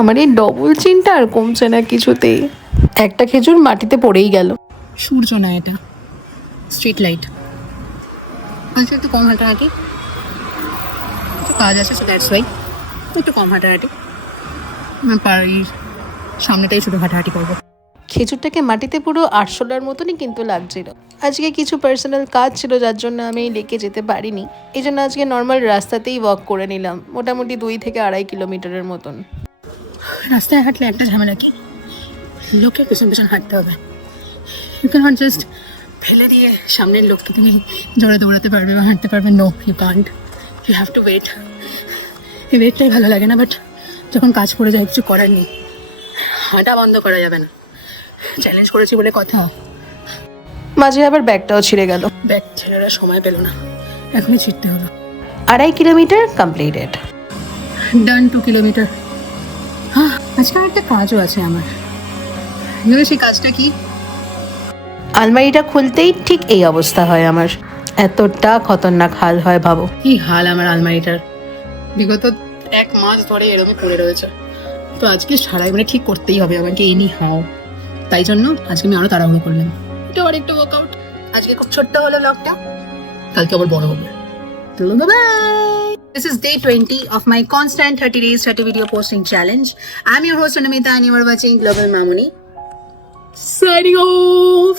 আমার এই ডবল চিনটা আর কমছে না কিছুতেই। একটা খেজুর মাটিতে পড়েই গেল। সূর্য না, এটা স্ট্রিট লাইট। আচ্ছা, একটু কম হাঁটাহাঁটি, একটু কাজ আছে, সো দ্যাটস ওয়াই একটু কম হাঁটাহাঁটি। বাড়ির সামনেটাই শুধু হাঁটাহাঁটি করবো। খেজুরটাকে মাটিতে পুরো আরশোলার মতনই কিন্তু লাগছিল। আজকে কিছু পার্সোনাল কাজ ছিল যার জন্য আমি লেকে যেতে পারিনি, এই জন্য আজকে নর্মাল রাস্তাতেই ওয়াক করে নিলাম, মোটামুটি 2 থেকে 2.5 কিলোমিটারের মতন। রাস্তায় হাঁটলে একটা ঝামেলা কি, লোকের পেছন পেছন হাঁটতে হবে। ইউ ক্যান নট জাস্ট ফেলে দিয়ে সামনের লোককে তুমি জোরে দৌড়াতে পারবে বা হাঁটতে পারবে। No, you can't, you have to wait. এই ওয়েটটাই ভালো লাগে না, বাট যখন কাজ পড়ে যায় কিছু করার নেই, হাঁটা বন্ধ করা যাবে না। চ্যালেঞ্জ করেছি বলে কথা, মাঝে আবার ব্যাগটাও ছিঁড়ে গেল। ব্যাগ ছেলেরা সময় পেল না, এখনই ছিটতে হলো। 2.5 কিলোমিটার কমপ্লিটেড। ডান 2 কিলোমিটার। হ্যাঁ, আজকে একটা কাজও আছে আমার। সেই কাজটা কি? আলমারিটা খুলতেই ঠিক এই অবস্থা হয় আমার। এতটা খতরনাক হাল হয় ভাবো। কি হাল আমার আলমারিটার, বিগত 1 মাস ধরে এরকমই পড়ে রয়েছে। তো আজকে সারাই ঠিক করতেই হবে আমাকে, এনি হাও। তাই জন্য আজকে আমি আরো তাড়াহুড়ো করলাম। এটা আর একটু ওয়ার্কআউট। আজকে খুব ছোট্ট হলো ব্লগটা, কালকে আবার বড় হবে। Bye. This is day 20 of my constant 30 days 30 video posting challenge. I'm your host Anamita and you are watching Global Mamuni. Signing off.